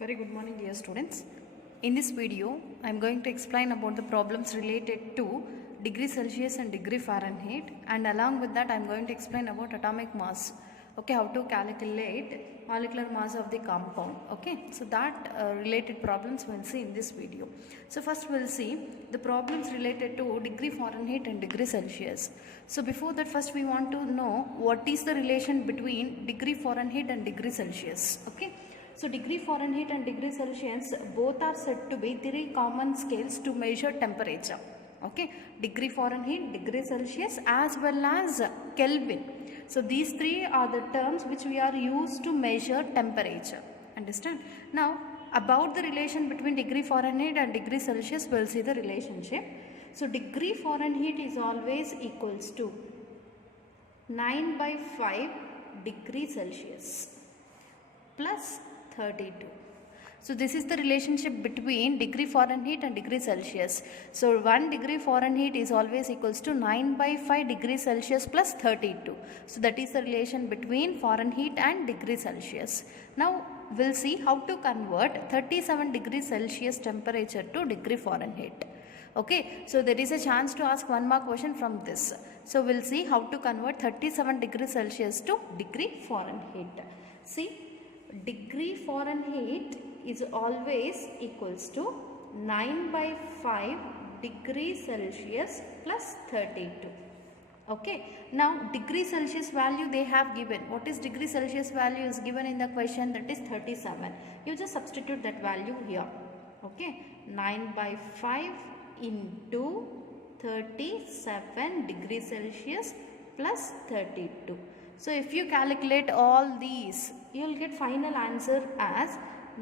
Very good morning, dear students. In this video, I am going to explain about the problems related to degree Celsius and degree Fahrenheit, and along with that I am going to explain about atomic mass. Okay, how to calculate molecular mass of the compound. Okay, so that related problems we will see in this video. So first we will see the problems related to degree Fahrenheit and degree Celsius. So before that, first we want to know what is the relation between degree Fahrenheit and degree Celsius. Okay. So degree Fahrenheit and degree Celsius both are said to be three common scales to measure temperature. Okay, degree Fahrenheit, degree Celsius as well as Kelvin. So these three are the terms which we are used to measure temperature. Understand? Now about the relation between degree Fahrenheit and degree Celsius, we will see the relationship. So degree Fahrenheit is always equals to 9/5 degree Celsius plus 32. So this is the relationship between degree Fahrenheit and degree Celsius. So 1 degree Fahrenheit is always equals to 9/5 degree Celsius plus 32. So that is the relation between Fahrenheit and degree Celsius. Now we'll see how to convert 37 degrees Celsius temperature to degree Fahrenheit. Okay, so there is a chance to ask 1 mark question from this. So we'll see how to convert 37 degrees Celsius to degree Fahrenheit. See, degree Fahrenheit is always equals to 9/5 degree Celsius plus 32. Okay, now degree Celsius value they have given. What is degree Celsius value is given in the question, that is 37. You just substitute that value here. Okay, 9/5 into 37 degree Celsius plus 32. So if you calculate all these, you will get final answer as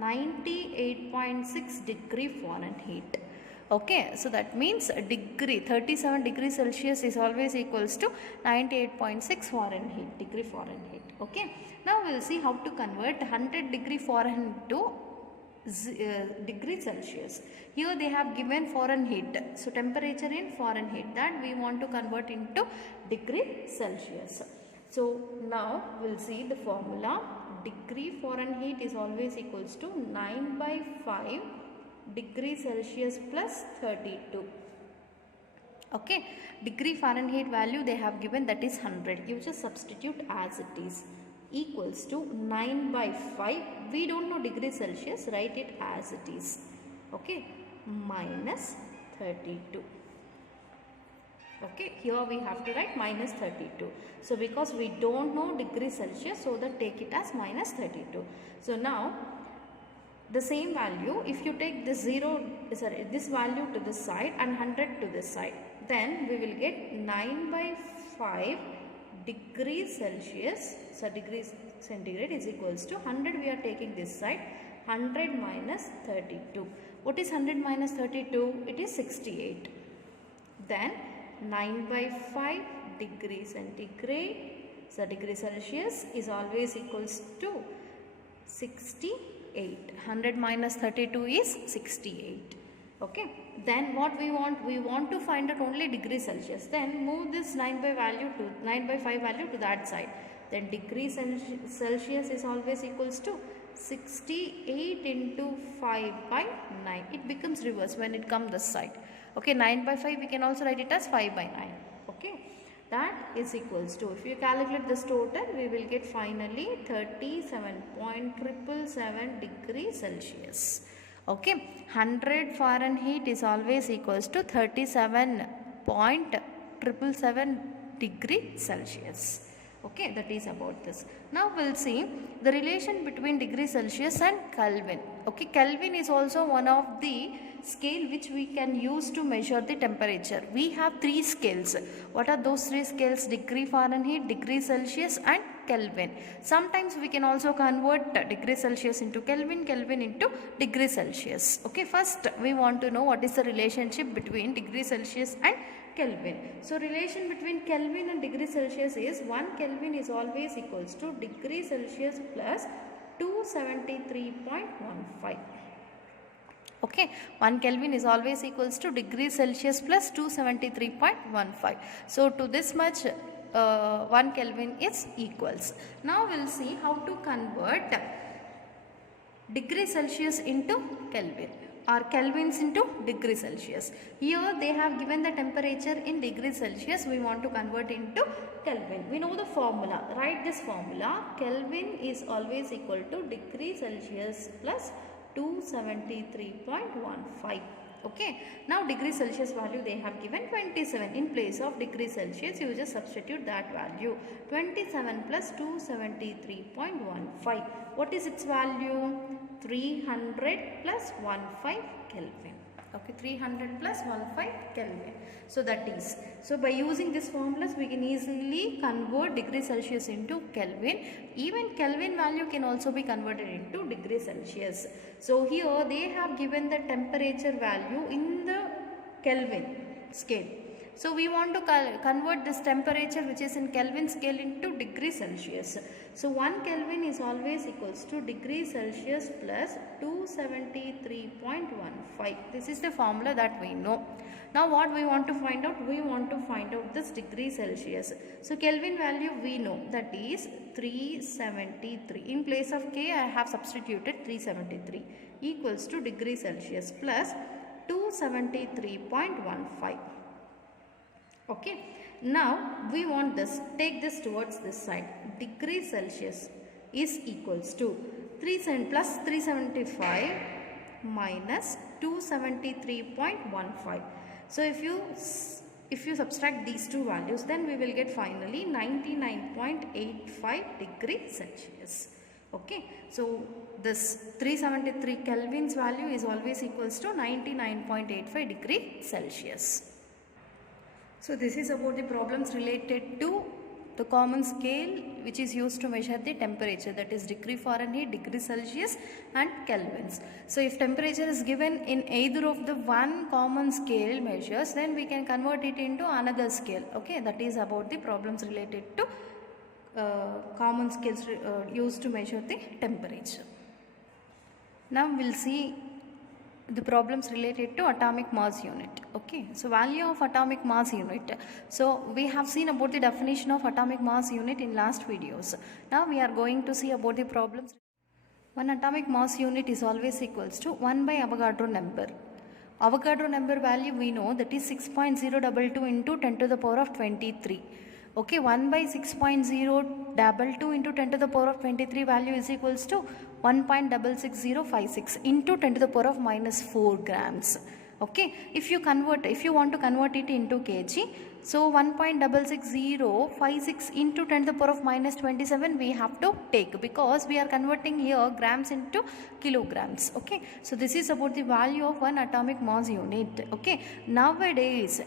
98.6 degree Fahrenheit. Okay, so that means degree 37 degrees Celsius is always equals to 98.6 Fahrenheit, degree Fahrenheit. Okay, now we will see how to convert 100 degree Fahrenheit to degree Celsius. Here they have given Fahrenheit, so temperature in Fahrenheit, that we want to convert into degree Celsius. So now we'll see the formula. Degree Fahrenheit is always equals to 9/5 degree Celsius plus 32. Okay, degree Fahrenheit value they have given, that is 100. You just substitute as it is, equals to 9/5. We don't know degree Celsius, write it as it is. Okay, minus 32. Okay, here we have to write minus 32. So because we don't know degree Celsius, so that take it as minus 32. So now the same value, if you take this this value to this side and 100 to this side, then we will get 9/5 degrees Celsius, so degrees centigrade is equals to 100. We are taking this side, 100 minus 32. What is 100 minus 32? It is 68. Then 9/5 degree centigrade, so degree Celsius is always equals to 68. 100 minus 32 is 68. Okay, then what we want? We want to find out only degree Celsius. Then move this 9/5 value to that side. Then degree Celsius is always equals to 68 into 5/9. It becomes reverse when it comes this side. Okay, 9/5 we can also write it as 5/9. Okay, that is equals to, if you calculate this total, we will get finally 37.777 degrees Celsius. Okay, 100 Fahrenheit is always equals to 37.777 degree Celsius. Okay, that is about this. Now we'll see the relation between degree Celsius and Kelvin. Okay, Kelvin is also one of the scale which we can use to measure the temperature. We have 3 scales. What are those 3 scales? Degree Fahrenheit, degree Celsius and Kelvin. Sometimes we can also convert degree Celsius into Kelvin, Kelvin into degree Celsius. Okay, first we want to know what is the relationship between degree Celsius and Kelvin. So relation between Kelvin and degree Celsius is 1 Kelvin is always equals to degree Celsius plus 273.15. Okay, 1 Kelvin is always equals to degree Celsius plus 273.15. So to this much 1 Kelvin is equals. Now we'll see how to convert degree Celsius into Kelvin or kelvins into degree Celsius. Here they have given the temperature in degree Celsius. We want to convert into Kelvin. We know the formula. Write this formula. Kelvin is always equal to degree Celsius plus 273.15. Okay. Now degree Celsius value they have given 27. In place of degree Celsius, you just substitute that value. 27 plus 273.15. What is its value? 300 plus 15 Kelvin. Okay, 300 plus 15 Kelvin. So that is. So by using this formulas, we can easily convert degree Celsius into Kelvin. Even Kelvin value can also be converted into degree Celsius. So here they have given the temperature value in the Kelvin scale. So we want to convert this temperature which is in Kelvin scale into degree Celsius. So 1 Kelvin is always equals to degree Celsius plus 273.15. This is the formula that we know. Now what we want to find out? We want to find out this degree Celsius. So Kelvin value we know, that is 373. In place of K I have substituted 373 equals to degree Celsius plus 273.15. Okay, now we want this, take this towards this side. Degree Celsius is equals to 375 minus 273.15. So if you subtract these two values, then we will get finally 99.85 degree Celsius. Okay, so this 373 Kelvin's value is always equals to 99.85 degree Celsius. So this is about the problems related to the common scale which is used to measure the temperature, that is degree Fahrenheit, degree Celsius and Kelvins. So if temperature is given in either of the one common scale measures, then we can convert it into another scale. Okay, that is about the problems related to common scales used to measure the temperature. Now we'll see the problems related to atomic mass unit. Okay, so value of atomic mass unit. So we have seen about the definition of atomic mass unit in last videos. Now we are going to see about the problems. One atomic mass unit is always equals to 1 by Avogadro number. Avogadro number value we know, that is 6.022 into 10 to the power of 23. Okay, 1 by 6.022 into 10 to the power of 23 value is equals to 1.66056 into 10 to the power of minus 4 grams. Okay, if you want to convert it into kg, so 1.66056 into 10 to the power of minus 27 we have to take, because we are converting here grams into kilograms. Okay, so this is about the value of one atomic mass unit. Okay, nowadays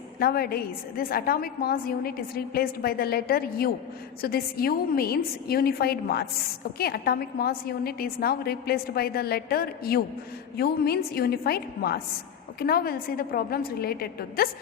this atomic mass unit is replaced by the letter U. So this U means unified mass. Okay, atomic mass unit is now replaced by the letter U. U means unified mass. Okay, now we'll see the problems related to this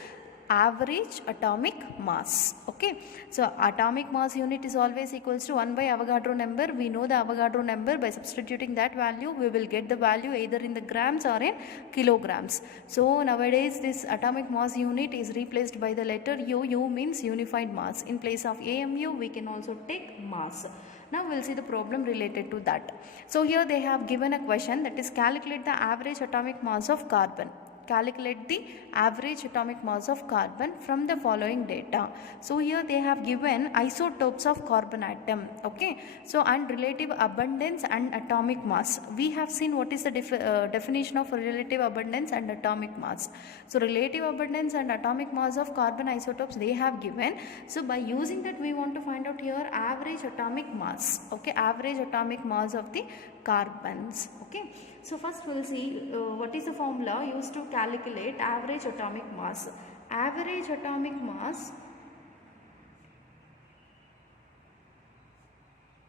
average atomic mass. Okay, so atomic mass unit is always equals to 1 by Avogadro number. We know the Avogadro number. By substituting that value, we will get the value either in the grams or in kilograms. So nowadays this atomic mass unit is replaced by the letter U. U means unified mass. In place of AMU, we can also take mass. Now we'll see the problem related to that. So here they have given a question, that is calculate the average atomic mass of carbon. Calculate the average atomic mass of carbon from the following data. So here they have given isotopes of carbon atom. Okay, so and relative abundance and atomic mass. We have seen what is the definition of relative abundance and atomic mass. So relative abundance and atomic mass of carbon isotopes they have given. So by using that, we want to find out here average atomic mass. Okay, average atomic mass of the carbons. Okay, so first we'll see what is the formula used to calculate average atomic mass. Average atomic mass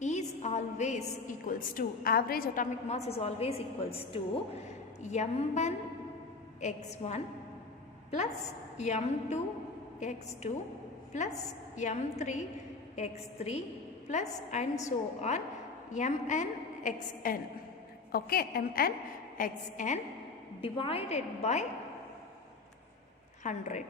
is always equals to, average atomic mass is always equals to m1 x1 plus m2 x2 plus m3 x3 plus and so on mn xn. Okay, mn xn divided by 100.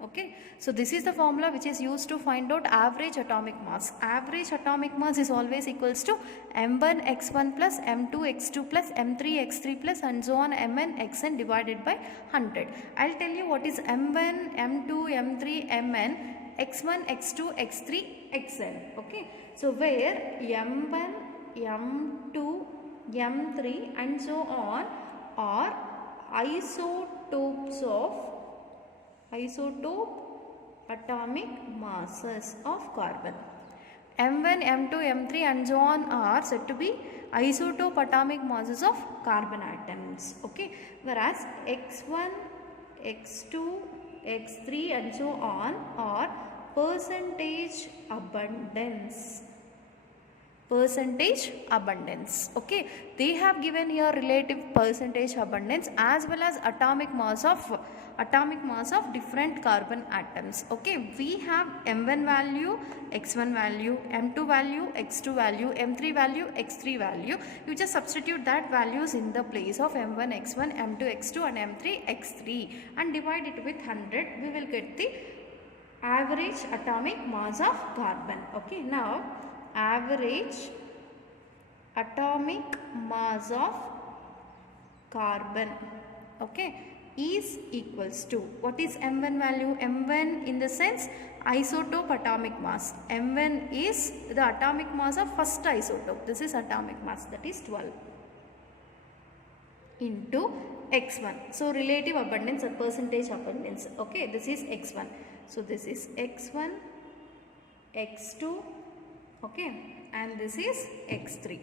Okay, so this is the formula which is used to find out average atomic mass. Average atomic mass is always equals to m1 x1 plus m2 x2 plus m3 x3 plus and so on mn xn divided by 100. I'll tell you what is m1, m2, m3, mn, x1, x2, x3, xn. Okay, so where m1, m2, m3 and so on are isotopes of atomic masses of carbon. M1, M2, M3 and so on are said to be isotope atomic masses of carbon atoms. Okay, whereas X1, X2, X3 and so on are percentage abundance. Okay, they have given here relative percentage abundance as well as atomic mass of different carbon atoms. Okay, we have m1 value, x1 value, m2 value, x2 value, m3 value, x3 value. You just substitute that values in the place of m1 x1, m2 x2 and m3 x3 and divide it with 100. We will get the average atomic mass of carbon. Okay, now average atomic mass of carbon, okay, is equals to, what is m1 value? M1 in the sense isotope atomic mass. M1 is the atomic mass of first isotope. This is atomic mass, that is 12 into x1. So relative abundance or percentage abundance. Okay, this is x1. So this is x1, x2, okay, and this is x3.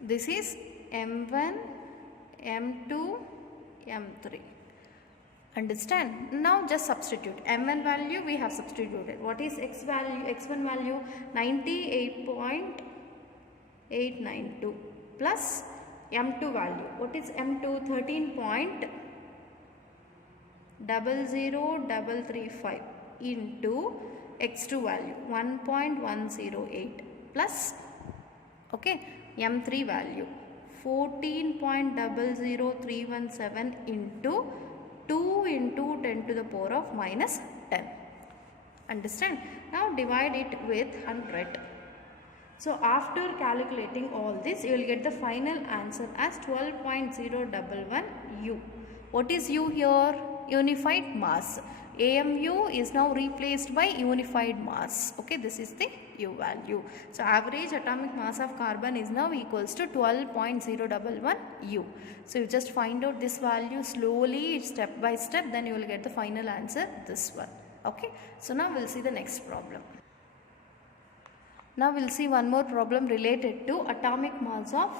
This is m1, m2, m3. Understand? Now just substitute. M1 value we have substituted. What is x value? X1 value 98.892 plus m2 value. What is m2? 13.00335 into x2 value 1.108 plus, okay, m3 value 14.00317 into 2 into 10 to the power of minus 10. Understand? Now divide it with 100. So after calculating all this, you will get the final answer as 12.011 U. What is U here? Unified mass. AMU is now replaced by unified mass. Okay, this is the U value. So average atomic mass of carbon is now equals to 12.011 U. So you just find out this value slowly, step by step, then you will get the final answer, this one. Okay, so now we'll see the next problem. Now we'll see one more problem related to atomic mass of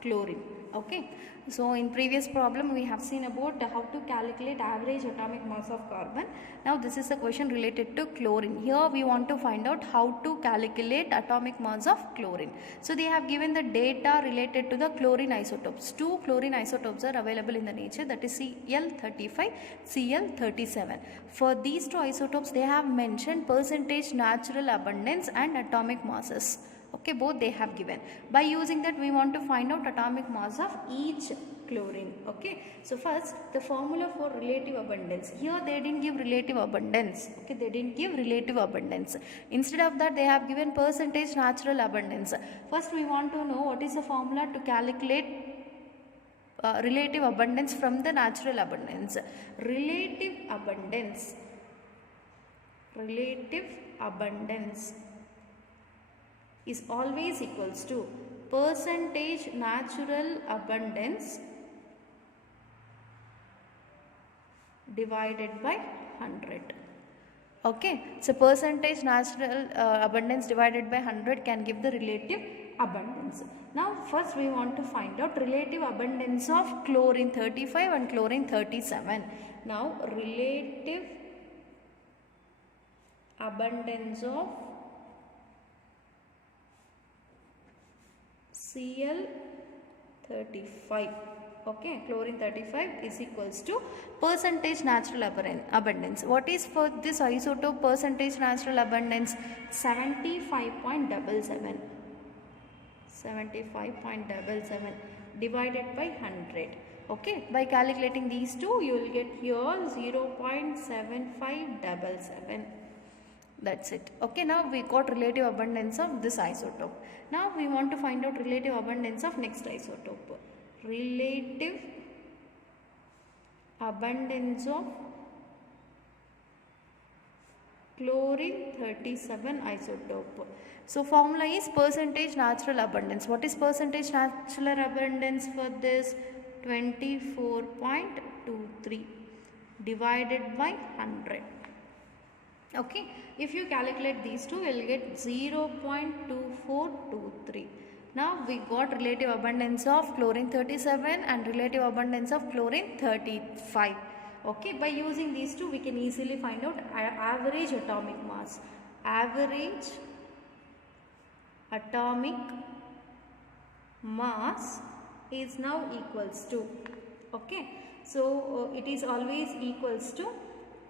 chlorine. Okay, so in previous problem we have seen about how to calculate average atomic mass of carbon. Now this is a question related to chlorine. Here we want to find out how to calculate atomic mass of chlorine. So they have given the data related to the chlorine isotopes. Two chlorine isotopes are available in the nature, that is Cl35, Cl37. For these two isotopes they have mentioned percentage natural abundance and atomic masses. Okay, both they have given. By using that we want to find out atomic mass of each chlorine. Okay, so first the formula for relative abundance. Here they didn't give relative abundance. Okay, they didn't give relative abundance. Instead of that they have given percentage natural abundance. First we want to know what is the formula to calculate relative abundance from the natural abundance. Relative abundance is always equals to percentage natural abundance divided by 100. Okay, so percentage natural abundance divided by 100 can give the relative abundance. Now first we want to find out relative abundance of chlorine 35 and chlorine 37. Now relative abundance of Cl35, okay, chlorine 35 is equals to percentage natural abundance. What is for this isotope percentage natural abundance? 75.77 divided by 100. Okay, by calculating these two, you will get here 0.7577. That's it. Okay, now we got relative abundance of this isotope. Now we want to find out relative abundance of next isotope. Relative abundance of chlorine 37 isotope. So formula is percentage natural abundance. What is percentage natural abundance for this? 24.23 divided by 100. Okay, if you calculate these two, you will get 0.2423. Now we got relative abundance of chlorine 37 and relative abundance of chlorine 35. Okay, by using these two, we can easily find out average atomic mass. Average atomic mass is now equals to, okay, so it is always equals to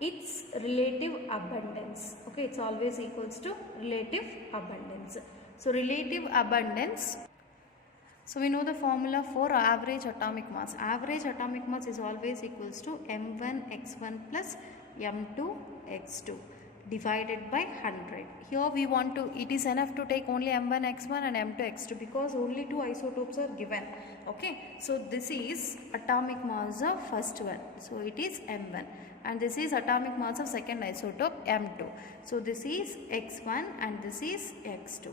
its relative abundance. Okay, it's always equals to relative abundance. So relative abundance, so we know the formula for average atomic mass. Average atomic mass is always equals to m1x1 plus m2x2 divided by 100. Here we want to, it is enough to take only m1x1 and m2x2 because only two isotopes are given. Okay, so this is atomic mass of first one, so it is m1, and this is atomic mass of second isotope m2. So this is x1 and this is x2.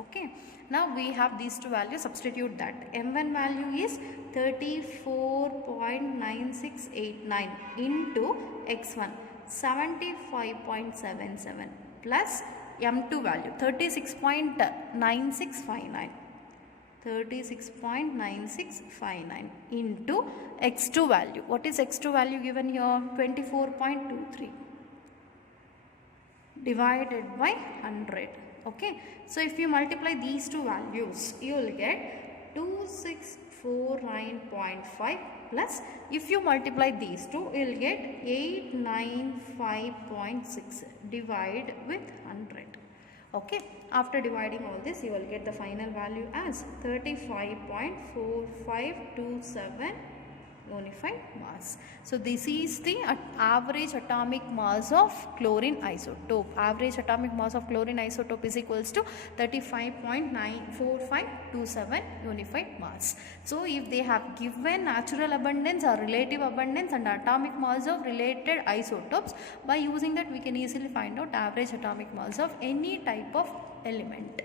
Okay, now we have these two values, substitute that. M1 value is 34.9689 into x1 75.77 plus m2 value 36.9659 into x2 value. What is x2 value given here? 24.23 divided by 100. Okay, so if you multiply these two values, you will get 2649.5 plus, if you multiply these two, you will get 895.6 divide with 100. Okay, after dividing all this, you will get the final value as 35.4527 unified mass. So this is the average atomic mass of chlorine isotope. Average atomic mass of chlorine isotope is equals to 35.94527 unified mass. So if they have given natural abundance or relative abundance and atomic mass of related isotopes, by using that we can easily find out average atomic mass of any type of element.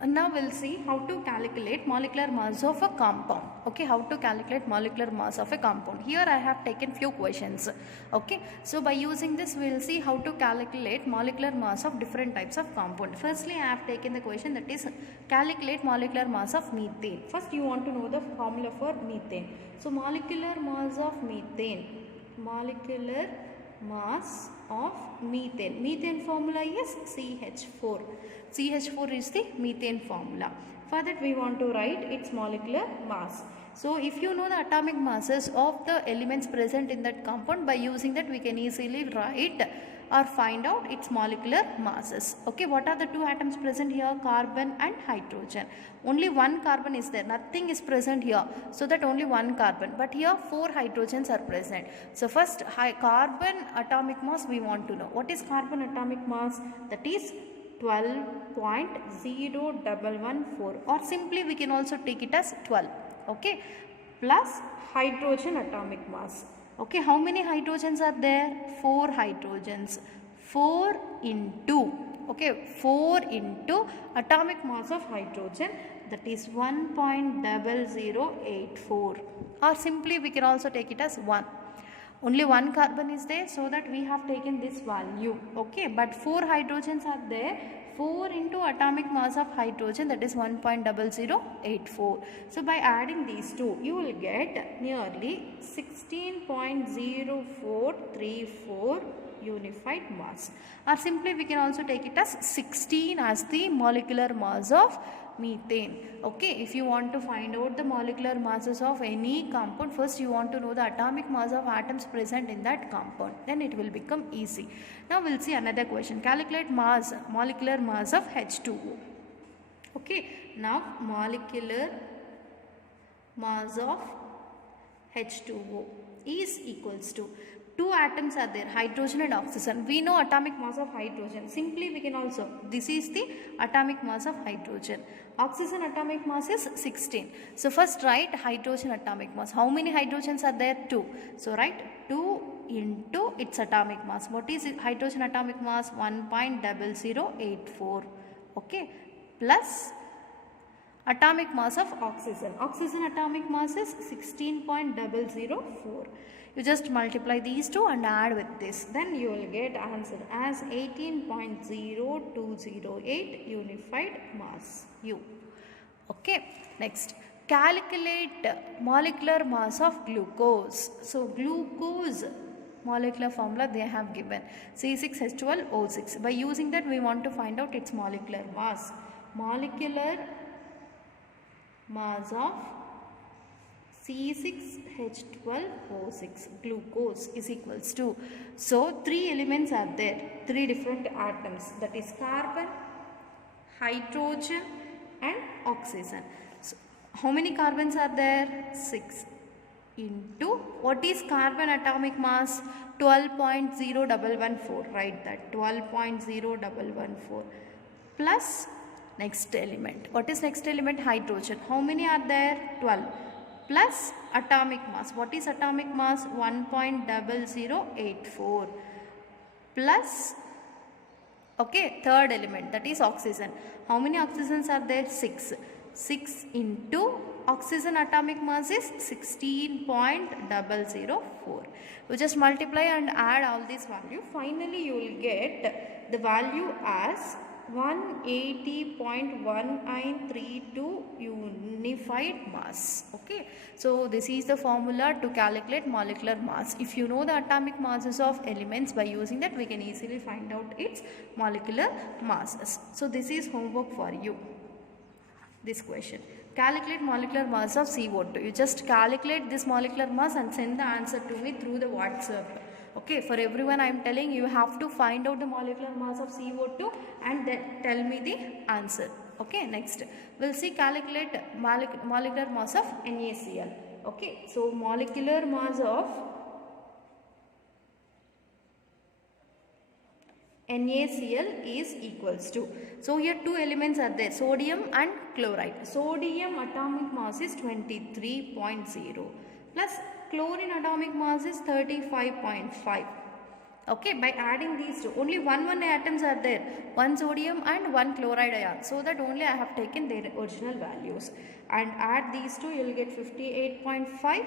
And now we'll see how to calculate molecular mass of a compound. Okay, how to calculate molecular mass of a compound. Here I have taken few questions. Okay, so by using this we will see how to calculate molecular mass of different types of compound. Firstly, I have taken the question that is calculate molecular mass of methane. First you want to know the formula for methane. So molecular mass of methane. Molecular mass of methane. Methane formula is CH4. CH4 is the methane formula. For that we want to write its molecular mass. So if you know the atomic masses of the elements present in that compound, by using that we can easily write or find out its molecular masses. Okay, what are the two atoms present here? Carbon and hydrogen. Only one carbon is there, nothing is present here, so that only one carbon, but here four hydrogens are present. So first carbon atomic mass we want to know. What is carbon atomic mass? That is 12.0114, or simply we can also take it as 12. Okay, plus hydrogen atomic mass. Okay, how many hydrogens are there? 4 hydrogens. 4 into, okay, 4 into atomic mass of hydrogen, that is 1.0084, or simply we can also take it as 1. Only one carbon is there, so that we have taken this value. Okay, but 4 hydrogens are there. 4 into atomic mass of hydrogen, that is 1.0084. So by adding these two, you will get nearly 16.0434 unified mass, or simply we can also take it as 16 as the molecular mass of methane. Okay, if you want to find out the molecular masses of any compound, first you want to know the atomic mass of atoms present in that compound, then it will become easy. Now we'll see another question. Calculate mass, molecular mass of H2O. Okay, now molecular mass of H2O is equals to, two atoms are there, hydrogen and oxygen. We know atomic mass of hydrogen. Simply we can also, this is the atomic mass of hydrogen. Oxygen atomic mass is 16. So first write hydrogen atomic mass. How many hydrogens are there? 2. So write 2 into its atomic mass. What is hydrogen atomic mass? 1.0084. Okay. Plus atomic mass of oxygen. Oxygen atomic mass is 16.004. You just multiply these two and add with this. Then you will get answer as 18.0208 unified mass U. Okay. Next, calculate molecular mass of glucose. So glucose molecular formula they have given C6H12O6. By using that we want to find out its molecular mass. Molecular mass of C6H12O6 glucose is equals to, so 3 elements are there, 3 different atoms, that is carbon, hydrogen and oxygen. So how many carbons are there? 6 into, what is carbon atomic mass? 12.0114, write that, 12.0114 plus next element. What is next element? Hydrogen. How many are there? 12. Plus atomic mass. What is atomic mass? 1.0084. Plus, okay, third element, that is oxygen. How many oxygens are there? 6. 6 into oxygen atomic mass is 16.004. You just multiply and add all these values. Finally, you will get the value as 180.1932 unified mass. Okay, so this is the formula to calculate molecular mass. If you know the atomic masses of elements, by using that we can easily find out its molecular masses. So this is homework for you, this question. Calculate molecular mass of CO2. You just calculate this molecular mass and send the answer to me through the WhatsApp. Okay, for everyone I am telling you have to find out the molecular mass of CO2 and then tell me the answer. Okay, next we'll see calculate molecular mass of NaCl. Okay, so molecular mass of NaCl is equals to, so here 2 elements are there, sodium and chloride. Sodium atomic mass is 23.0 plus chlorine atomic mass is 35.5. Okay, by adding these two, only one atoms are there, one sodium and one chloride ion, so that only I have taken their original values, and add these two, you will get 58.5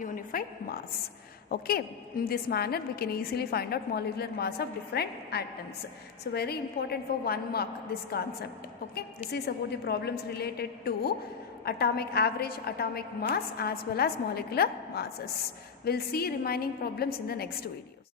unified mass. Okay, in this manner we can easily find out molecular mass of different atoms. So very important for 1 mark this concept. Okay, this is about the problems related to average atomic mass as well as molecular masses. We'll see remaining problems in the next video.